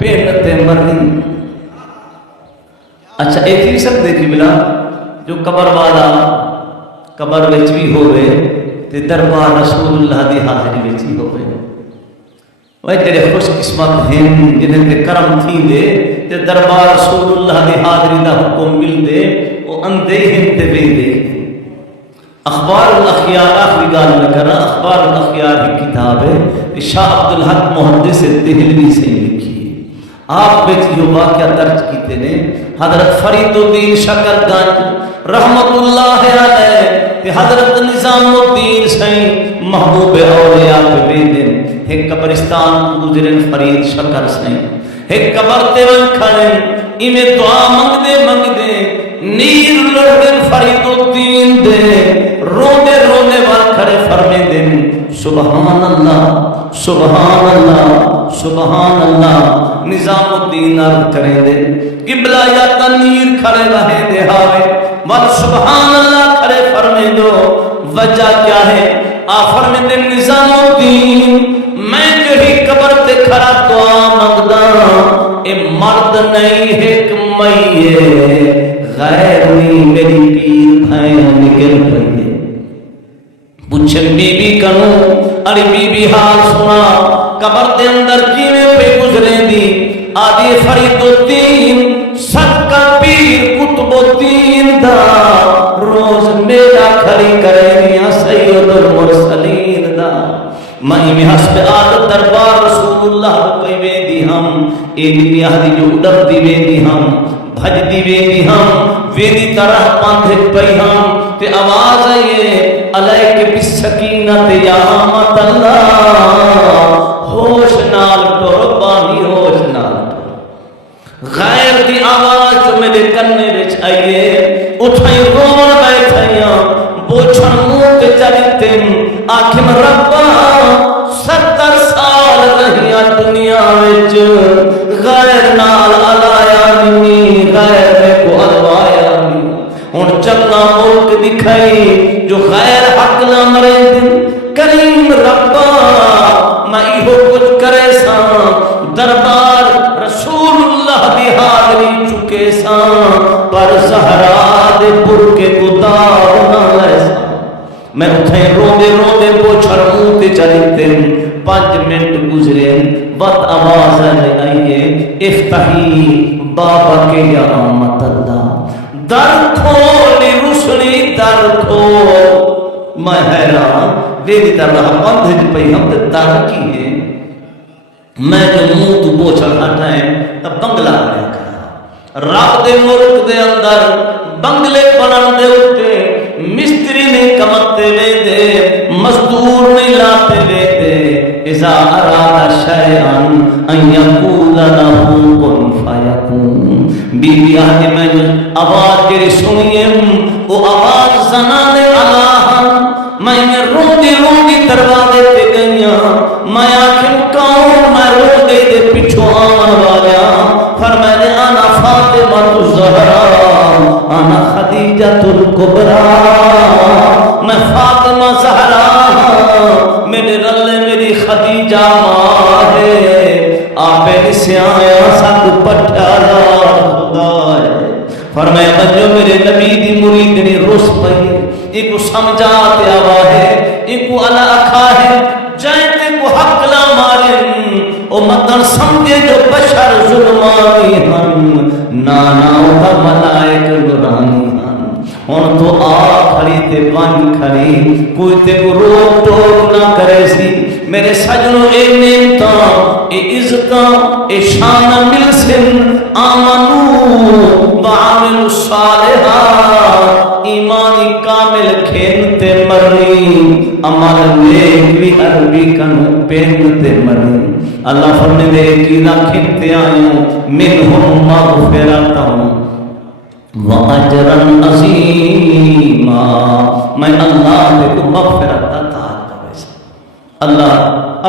پینتے مرنی. اچھا ایتھی بھی سکتے کہ بلا جو قبر والا قبر وچ بھی ہوئے تے دربار رسول اللہ دی حاضری وچ بھی ہوئے. وہ تیرے خوش قسمت ہیں جنہیں تے کرم تھی دے تے دربار رسول اللہ دی حاضری دا حکم مل دے وہ اندے ہم تے بے دے. اخبار الاخیار آخری گال میں کرنا اخبار الاخیار کی کتاب ہے شاہ عبدالحق محدث دہلوی سے لکھی ہے. آپ بیچ یہ واقعہ درج کیتے نے حضرت فرید الدین شکر گنج رحمت اللہ علیہ تے حضرت نظام الدین سائیں محبوب اولیاء پہ بیدن ایک قبرستان گزرن فرید شکر سائیں ایک قبر تے ون کھڑن ایمیں دعا منگ دے نیر لڑن فرید الدین دے رونے رونے وال کھڑے فرمے دن سبحان اللہ سبحان اللہ سبحان اللہ. نظام الدین عرض کریں دے قبلہ یا تنیر کھڑے رہے دے ہاوے وال سبحان اللہ کھڑے فرمے دو وجہ کیا ہے. آ فرمے دے نظام الدین میں جہی قبر تے کھڑا دعا مگدا اے مرد نہیں ایک مئیے غیر نہیں میری پیر بھائیں نکل پئیے. پوچھن بی بی کنو ارے بی بی حال سنا قبر دے اندر کیویں پہ گزرے دی آدھی فرید الدین صدقہ پیر قطب الدین دا روز میرا کھڑی کرے گیا سید المرسلین دا. میں میں حسب عادت دربار رسول اللہ کوئی ویدی ہم ایدی بیاہدی جو ادر دی ویدی ہم بھج دی ویدی ہم ویدی طرح پاندھت پئی ہم تے آواز آئیے علیک بالسکینت یا آمت اللہ ہوش نال ٹور بانی ہوش نال ٹور. غیر دی آواز جو میرے کرنے وچ آئیے اٹھائی رون بیٹھائیاں بوچھن منہ تے چلتن آکھم ربا 70 سال رہیاں دنیا وچ غیر نال علایا نہیں غیر میں کو علوایا نہیں. ہن چلنا ملک دکھائی جو غیر حق نہ مرے دن کریم ربا میں ایہو کچھ کرے سا دربار رسول اللہ دی حاضری چکے سا پر زہرا دے برکے کو داو نہ لے سا. میں اٹھیں روندے روندے پوچھر منہ تے چلیتے 5 منٹ گزرے وقت آواز آئیے افتحی بابا کے یا آمت اللہ در کھولی رسنی در کھول. میں حیران میری در رہا بندھ پئی ہم تے در کی ہے. میں جو منہ تو بوچھل ہٹائیں تب بنگلہ آیا کرا رب دے ملک دے اندر بنگلے بنن دے اٹھے مستری نے کمتے لے دے مزدور نے لاتے لے دے اذا اراد شیئن ان یقول لہو کن فیکون. بی بی آدھے میں آواز تیری سنیم وہ آواز زنان اللہ میں روندی روندی دروازے پہ گئیاں میں آخر کون میں رو گئی دے پچھو آن والا فرمائے انا فاطمہ الزہرا انا خدیجہ الکبرا. میں فاطمہ زہرا میرے رلے میری خدیجہ ماں ہے آپے نسے آیا ساتھ پٹھالا خدا ہے. فرمائے بجو میرے نبی دی مریدنی رس پئی ایک سمجھاتے آوا ہے ایک اللہ اکھا ہے جائتے کو حق لا مارن او مدن سمجھے جو بشر ظلمانی ہن نانا اوہ ملائک نورانی ہن. ہن تو آخری تے بن کھڑی کوئی تے کو روک ٹوک نہ کرے سی. میرے سجنوں اے نعمتاں اے عزتاں اے شان مل سن آمنو وعامل الصالحات ایمانی کامل کھینتے مرنی عمل نیک بھی عربی کنو پہنتے مرنی. اللہ فرمے دے کی رکھتے آئیوں منہم مغفرتہم وَأَجْرًا عَظِيمًا. میں اللہ نے کو مغفرت عطا کرے. اللہ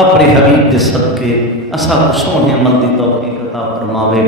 اپنے حبیب دے صدقے اسا کو سونے عمل دی توفیق عطا فرماوے.